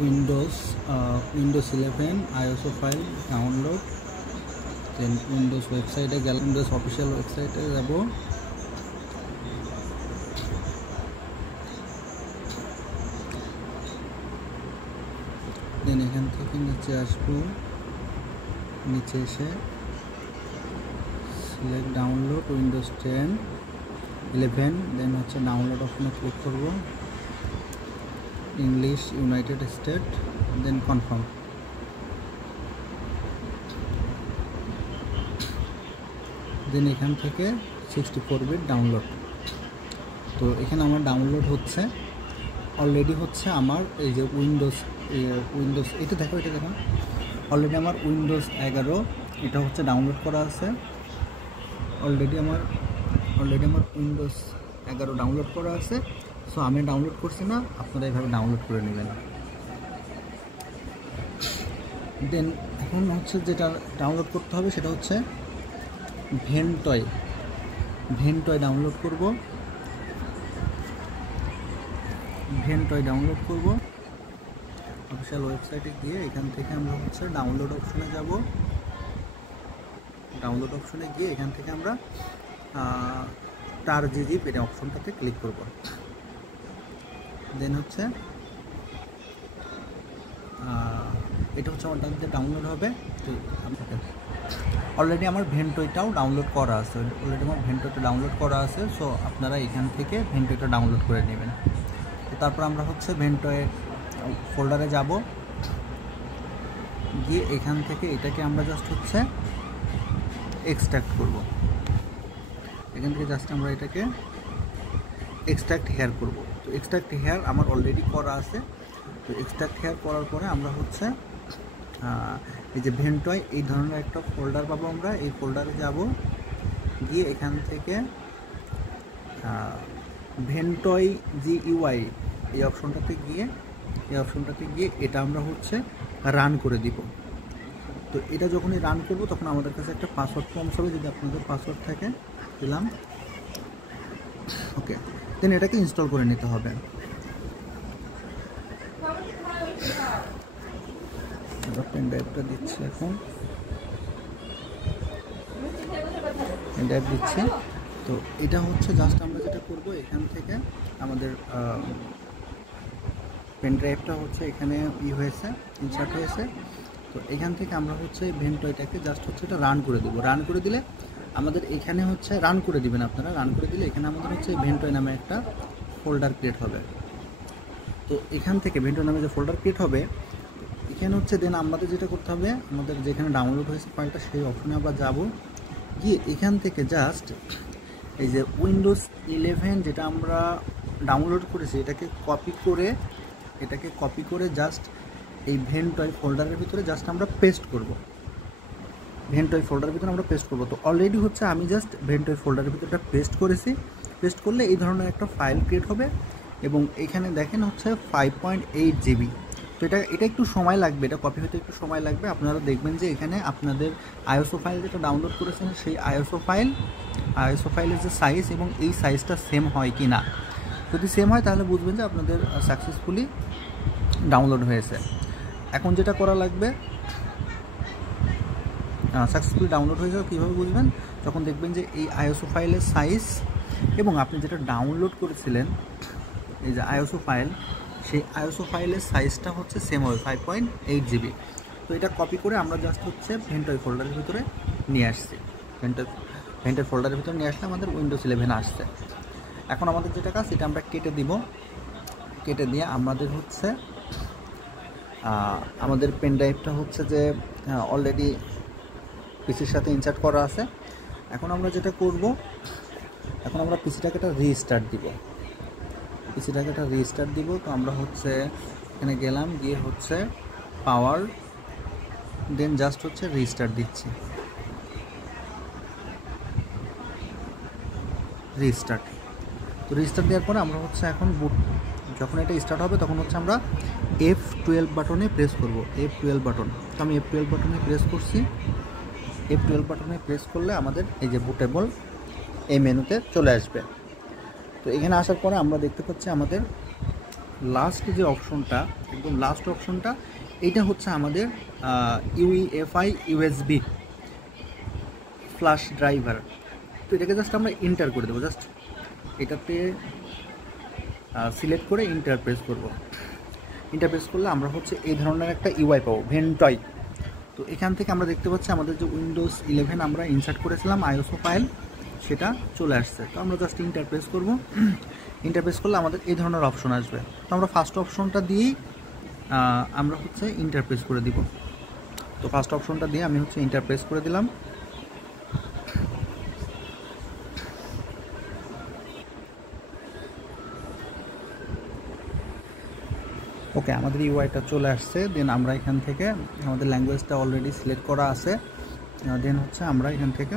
Windows 11 ISO file download. Then Windows ওয়েবসাইটে গেলে Windows official ওয়েবসাইটে যাব। দেন এখান থেকে নিচে আসবো, নিচে এসে সিলেক্ট ডাউনলোড উইন্ডোজ 10 11। দেন হচ্ছে ডাউনলোড অপশনে ক্লিক করব, ইংলিশ ইউনাইটেড স্টেট, দেন কনফার্ম। দেন এখান থেকে 64 বিট ডাউনলোড। তো এখানে আমার ডাউনলোড হচ্ছে, অলরেডি হচ্ছে আমার এই যে উইন্ডোজ এটা দেখো অলরেডি আমার উইন্ডোজ 11 এটা হচ্ছে ডাউনলোড করা আছে। অলরেডি আমার উইন্ডোজ 11 ডাউনলোড করা আছে। সো আমি ডাউনলোড করছি না, আপনারা এইভাবে ডাউনলোড করে নেবেন। দেন এখন হচ্ছে যেটা ডাউনলোড করতে হবে সেটা হচ্ছে ভেন্টয় ডাউনলোড করব। অফিসিয়াল ওয়েবসাইটে গিয়ে এখান থেকে আমরা হচ্ছে ডাউনলোড অপশনে যাব। ডাউনলোড অপশনে গিয়ে এখান থেকে আমরা tar-gzip এটা অপশনটাতে ক্লিক করব। দেন হচ্ছে এটা হচ্ছে আমার ডাউনলোড হবে। তো অলরেডি আমার ভেন্টয়টাও ডাউনলোড করা আছে। সো আপনারা এখান থেকে ভেন্টয়টা ডাউনলোড করে নেবেন। তো তারপর আমরা হচ্ছে ভেন্টয় ফোল্ডারে যাব, গিয়ে এখান থেকে এটাকে আমরা জাস্ট হচ্ছে এক্সট্রাক্ট করব। এখান থেকে জাস্ট আমরা এটাকে এক্সট্রাক্ট হেয়ার করব। তো এক্সট্রাক্ট হেয়ার আমার অলরেডি করা আছে। তো এক্সট্রাক্ট হেয়ার করার পরে আমরা হচ্ছে এই যে ভেন্টয় এই ধরনের একটা ফোল্ডার পাবো। আমরা এই ফোল্ডারে যাব, গিয়ে এখান থেকে ভেন্টয় GUI এই অপশনটাতে গিয়ে এটা আমরা হচ্ছে রান করে দিব। তো এটা যখনই রান করব তখন আমাদের কাছে একটা পাসওয়ার্ড প্রম্পট হবে। যদি আপনাদের পাসওয়ার্ড থাকে দিলাম, ওকে। দেন এটাকে ইনস্টল করে নিতে হবে। পেন ড্রাইভটা দিচ্ছি, এখন পেন ড্রাইভ দিচ্ছি। তো এটা হচ্ছে জাস্ট আমরা যেটা করব, এখান থেকে আমাদের পেন ড্রাইভটা হচ্ছে এখানে ইনসার্ট হয়েছে। তো এখান থেকে আমরা হচ্ছে ভেন্টয়টাকে জাস্ট হচ্ছে এটা রান করে দেবো। রান করে দিলে আমাদের এখানে হচ্ছে রান করে দিবেন আপনারা। রান করে দিলে এখানে আমাদের হচ্ছে ভেন্টয় নামে একটা ফোল্ডার ক্রিয়েট হবে। তো এখান থেকে ভেন্টয় নামে যে ফোল্ডার ক্রিয়েট হবে, এখানে হচ্ছে দেন আমাদের যেটা করতে হবে, আমাদের যেখানে ডাউনলোড হয়েছে ফাইলটা সেই অপশনে আমরা যাব, গিয়ে এখান থেকে জাস্ট এই যে উইন্ডোজ 11 যেটা আমরা ডাউনলোড করেছি এটাকে কপি করে জাস্ট এই ভেন্টয় ফোল্ডারের ভিতরে জাস্ট আমরা পেস্ট করব। তো অলরেডি হচ্ছে আমি জাস্ট ভেন্টয় ফোল্ডারের ভিতরে এটা পেস্ট করেছি। পেস্ট করলে এই ধরনের একটা ফাইল ক্রিয়েট হবে এবং এখানে দেখেন হচ্ছে 5.8 GB। তো এটা একটু সময় লাগবে, এটা কপি হতে একটু সময় লাগবে। আপনারা দেখবেন যে এখানে আপনাদের আইএসও ফাইল যেটা ডাউনলোড করেছেন সেই আইএসও ফাইলের যে সাইজ এবং এই সাইজটা সেম হয় কি না। যদি সেম হয় তাহলে বুঝবেন যে আপনাদের সাকসেসফুলি ডাউনলোড হয়েছে। এখন যেটা করা লাগবে, সাকসেসফুলি ডাউনলোড হয়েছে কীভাবে বুঝবেন, যখন দেখবেন যে এই আইএসও ফাইলের সাইজ এবং আপনি যেটা ডাউনলোড করেছিলেন এই যে আইএসও ফাইল, সেই আইএসও ফাইলের সাইজটা হচ্ছে সেম হবে 5.8 GB। তো এটা কপি করে আমরা জাস্ট হচ্ছে ভেন্টয় ফোল্ডারের ভিতরে নিয়ে আসছি। ভেন্টয় ফোল্ডারের ভিতরে নিয়ে আসলে আমাদের উইন্ডোজ 11 আসছে। এখন আমাদের যেটা কাজ এটা আমরা কেটে দিয়ে আমাদের হচ্ছে আমাদের পেন ড্রাইভটা হচ্ছে যে অলরেডি পিসির সাথে ইনসার্ট করা আছে। এখন আমরা যেটা করব, এখন আমরা পিসিটাকে একটা রিস্টার্ট দিব। তো আমরা হচ্ছে এখানে গেলাম, গিয়ে হচ্ছে পাওয়ার, দেন জাস্ট হচ্ছে রিস্টার্ট দিচ্ছি। তো রিস্টার্ট দেওয়ার পরে আমরা হচ্ছে এখন যখন এটা স্টার্ট হবে তখন হচ্ছে আমরা F12 বাটনে প্রেস করব। F12 বাটন, তো আমি F12 বাটনে প্রেস করছি। F12 বাটনে প্রেস করলে আমাদের এই যে বুটেবল এই মেনুতে চলে আসবে। তো এখানে আসার পরে আমরা দেখতে পাচ্ছি আমাদের লাস্ট যে অপশনটা, একদম লাস্ট অপশনটা, এইটা হচ্ছে আমাদের ইউইএফআই ইউএসবি ফ্ল্যাশ ড্রাইভার। তো এটাকে জাস্ট আমরা ইন্টার করে দেবো, জাস্ট এটাতে সিলেক্ট করে ইন্টার প্রেস করবো। ইন্টার প্রেস করলে আমরা হচ্ছে এই ধরনের একটা ইউআই পাবো, ভেন্টয়। তো এখান থেকে আমরা দেখতে পাচ্ছি আমাদের যে উইন্ডোজ 11 আমরা ইনসার্ট করেছিলাম আইএসও ফাইল, সেটা চলে আসছে। তো আমরা জাস্ট ইন্টার প্রেস করবো। ইন্টার প্রেস করলে আমাদের এই ধরনের অপশন আসবে। তো আমরা ফার্স্ট অপশনটা দিয়েই আমরা হচ্ছে ইন্টার প্রেস করে দিব। তো ফার্স্ট অপশনটা দিয়ে আমি হচ্ছে ইন্টার প্রেস করে দিলাম। ওকে, আমাদের ইউআইটা চলে আসছে। দেন আমরা এখান থেকে আমাদের ল্যাঙ্গুয়েজটা অলরেডি সিলেক্ট করা আছে। দেন হচ্ছে আমরা এখান থেকে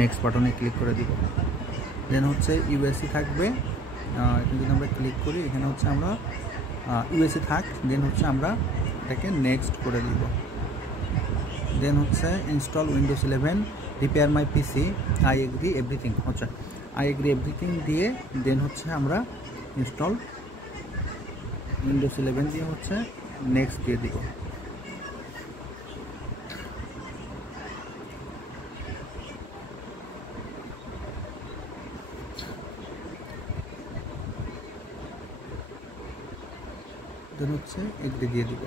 নেক্সট বাটনে ক্লিক করে দিব। দেন হচ্ছে ইউএসসি থাকবে, এখানে যদি আমরা ক্লিক করি, এখানে হচ্ছে আমরা ইউএসসি থাক। দেন হচ্ছে আমরা এটাকে নেক্সট করে দিব। দেন হচ্ছে install Windows 11, repair my PC, I agree everything, হচ্ছে আই এগ্রি এভরিথিং দিয়ে দেন হচ্ছে আমরা ইনস্টল উইন্ডোজ 11 দিয়ে হচ্ছে নেক্সট দিয়ে দিব। দেন হচ্ছে এগ্রি দিয়ে দিব।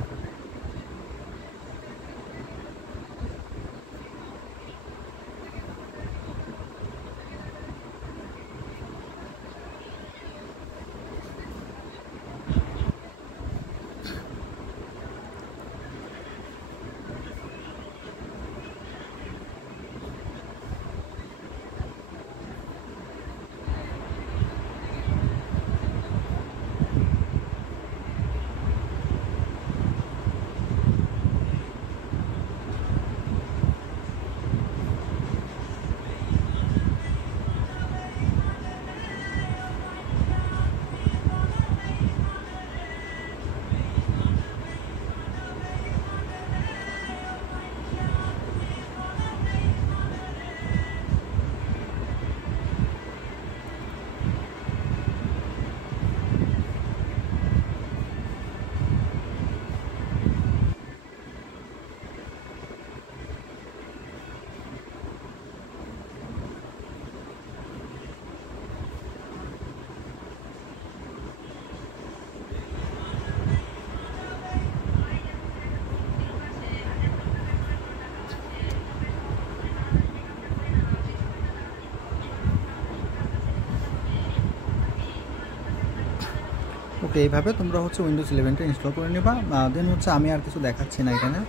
ওকে, এইভাবে তোমরা হচ্ছে উইন্ডোজ 11টা ইনস্টল করে নেবা। দেন হচ্ছে আমি আর কিছু দেখাচ্ছি না এখানে।